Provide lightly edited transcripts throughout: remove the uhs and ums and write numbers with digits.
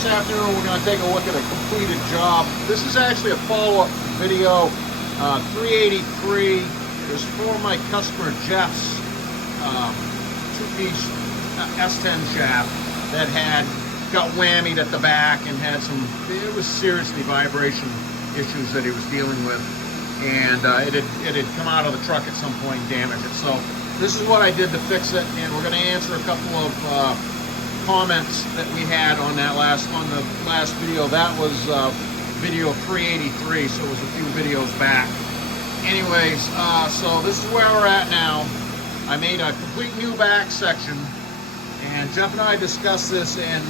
This afternoon we're going to take a look at a completed job. This is actually a follow-up video. 383 is for my customer Jeff's two-piece S10 shaft that got whammied at the back and had it was seriously vibration issues that he was dealing with, and it had come out of the truck at some point and damaged it. So this is what I did to fix it, and we're going to answer a couple of comments that we had on the last video. That was video 383, so it was a few videos back. Anyways, so this is where we're at now. I made a complete new back section, and Jeff and I discussed this, and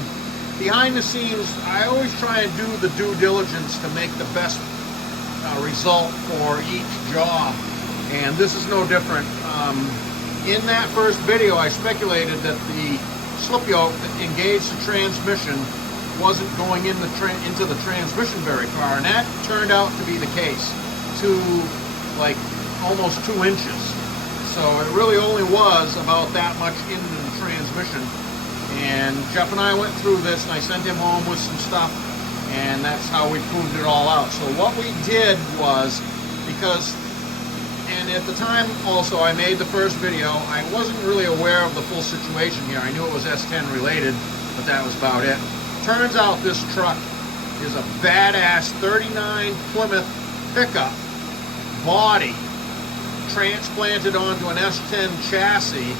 behind the scenes I always try and do the due diligence to make the best result for each job, and this is no different. In that first video I speculated that the slip yoke that engaged the transmission wasn't going into the transmission very far, and that turned out to be the case, to like almost 2 inches. So it really only was about that much into the transmission. And Jeff and I went through this, and I sent him home with some stuff, and that's how we proved it all out. So what we did was, and at the time also I made the first video, I wasn't really aware of the full situation here. I knew it was S10 related, but that was about it. Turns out this truck is a badass 39 Plymouth pickup body transplanted onto an S10 chassis,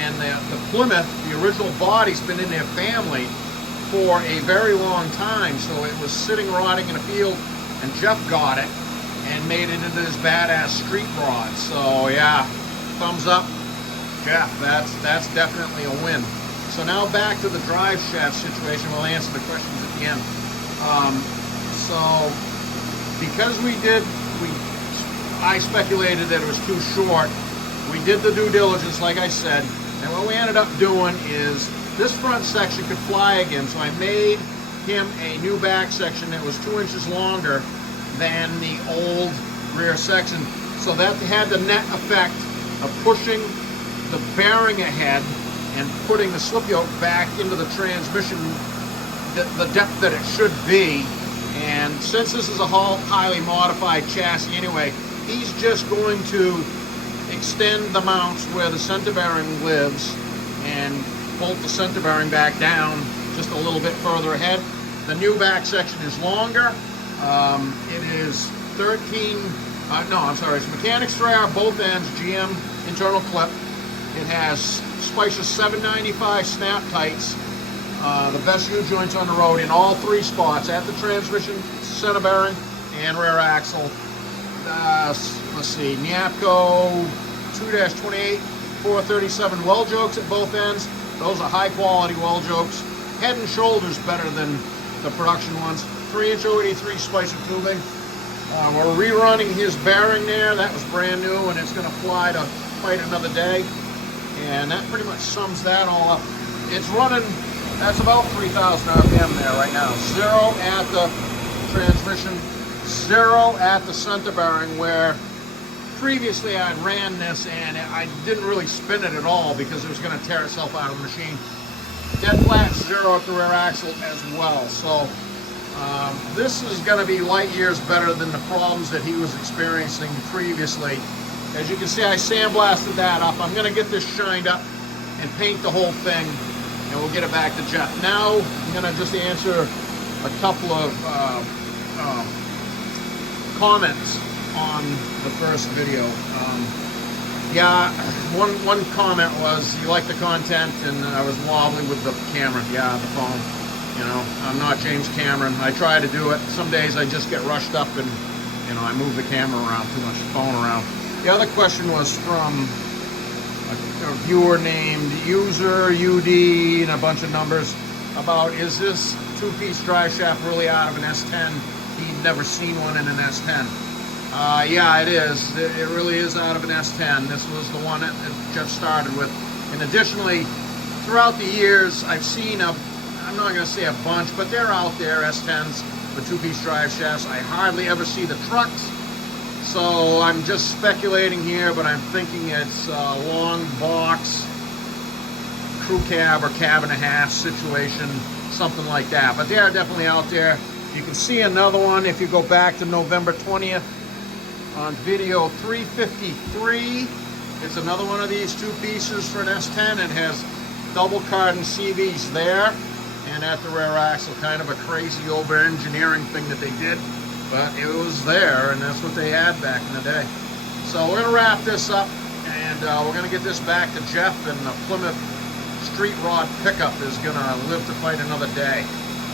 and the Plymouth, the original body's been in their family for a very long time, so it was sitting rotting in a field, and Jeff got it and made it into this badass street rod. So yeah, thumbs up, Jeff. That's definitely a win. So now back to the drive shaft situation. We'll answer the questions at the end. So because I speculated that it was too short, we did the due diligence, like I said, and what we ended up doing is this front section could fly again, so I made him a new back section that was 2 inches longer than the old rear section, so that had the net effect of pushing the bearing ahead and putting the slip yoke back into the transmission the depth that it should be. And since this is a highly modified chassis anyway, he's just going to extend the mounts where the center bearing lives and bolt the center bearing back down just a little bit further ahead. The new back section is longer. It is it's mechanics sprayer both ends, GM internal clip. It has Spicer's 795 snap tights, the best U-joints on the road in all 3 spots, at the transmission, center bearing, and rear axle. Let's see, Niapco 2-28 437 weld jokes at both ends. Those are high quality weld jokes, head and shoulders better than the production ones. 3-inch 083 Spicer tubing. We're rerunning his bearing there. That was brand new, and it's going to fly to fight another day. And that pretty much sums that all up. It's running, that's about 3,000 RPM there right now. 0 at the transmission, 0 at the center bearing, where previously I ran this and I didn't really spin it at all because it was going to tear itself out of the machine. Dead flat, 0 at the rear axle as well. So this is going to be light years better than the problems that he was experiencing previously. As you can see, I sandblasted that up. I'm going to get this shined up and paint the whole thing, and we'll get it back to Jeff. Now I'm going to just answer a couple of comments on the first video. Yeah, one comment was, you like the content, and I was wobbly with the camera. Yeah, the phone. You know, I'm not James Cameron. I try to do it. Some days I just get rushed up and, you know, I move the camera around too much, the phone around. The other question was from a viewer named User UD and a bunch of numbers about, is this 2-piece drive shaft really out of an S10? He'd never seen one in an S10. Yeah, it is. It really is out of an S10. This was the one that Jeff started with. And additionally, throughout the years, I've seen I'm not going to say a bunch, but they're out there, S10s, the 2-piece drive shafts. I hardly ever see the trucks. So I'm just speculating here, but I'm thinking it's a long box crew cab or cab and a half situation, something like that. But they are definitely out there. You can see another one if you go back to November 20th on video 353. It's another one of these two pieces for an S10. It has double carbon CVs there and at the rear axle. Kind of a crazy over engineering thing that they did, but it was there, and that's what they had back in the day. So we're gonna wrap this up, and we're gonna get this back to Jeff, and the Plymouth Street Rod pickup is gonna live to fight another day.